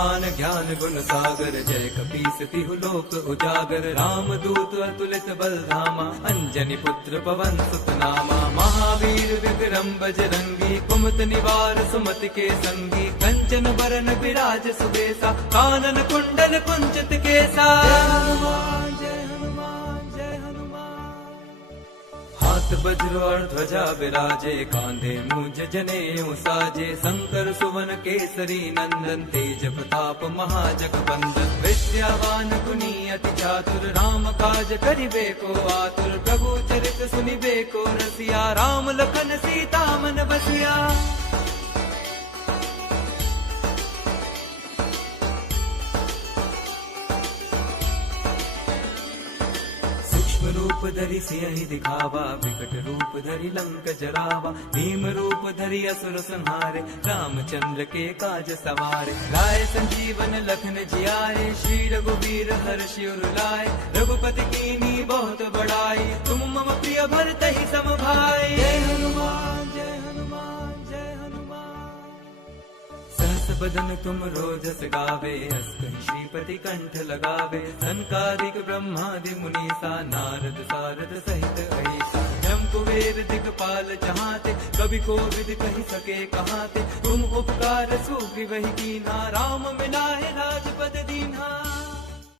हनुमान ज्ञान गुण सागर, जय कपीस तिहु लोक उजागर। राम दूत अतुलित बल धामा, अंजनी पुत्र पवन सुत नामा। महावीर विक्रम बजरंगी, कुमत निवार सुमति के संगी। कंचन बरन विराज सुबेसा, कानन कुंडल कुंचित केसा। जय हनुमान जय हनुमान। हाथ वज्र और ध्वजा विराजे, कांधे मूंज जनेऊ साजे। शंकर सुवन केसरी नंदन, तेज प्रताप महाजगबंदन। विद्यावान गुणी अति चातुर, राम काज करिबे को आतुर। प्रभु चरित सुनिबे को रसिया, राम लखन सीता मन बसिया। रूप धरि सियहि दिखावा, विकट रूप धरि लंक जरावा। भीम रूप धरि असुर संहारे, रामचंद्र के काज सवारे। लाए संजीवन लखन जियाए, श्री रघुवीर हर्षि उर लाए। रघुपति कीन्ही बहुत बड़ाई, तुम मम प्रिय भरतहि सम भाई। जय हनुमान जय हनुमान जय हनुमान। सहस बदन तुम रोजस गावे, हस कहि श्रीपति कंठ लगावे। सनकादिक ब्रह्मादि मुनीसा, नारद सारद सहित अहिसा। ब्रह्म कुबेर दिक्पाल जहाते, कवि कोविद कहि सके कहाते। तुम उपकार सुग्रीव ही कीन्हा, राम मिलाए राजपद दीन्हा।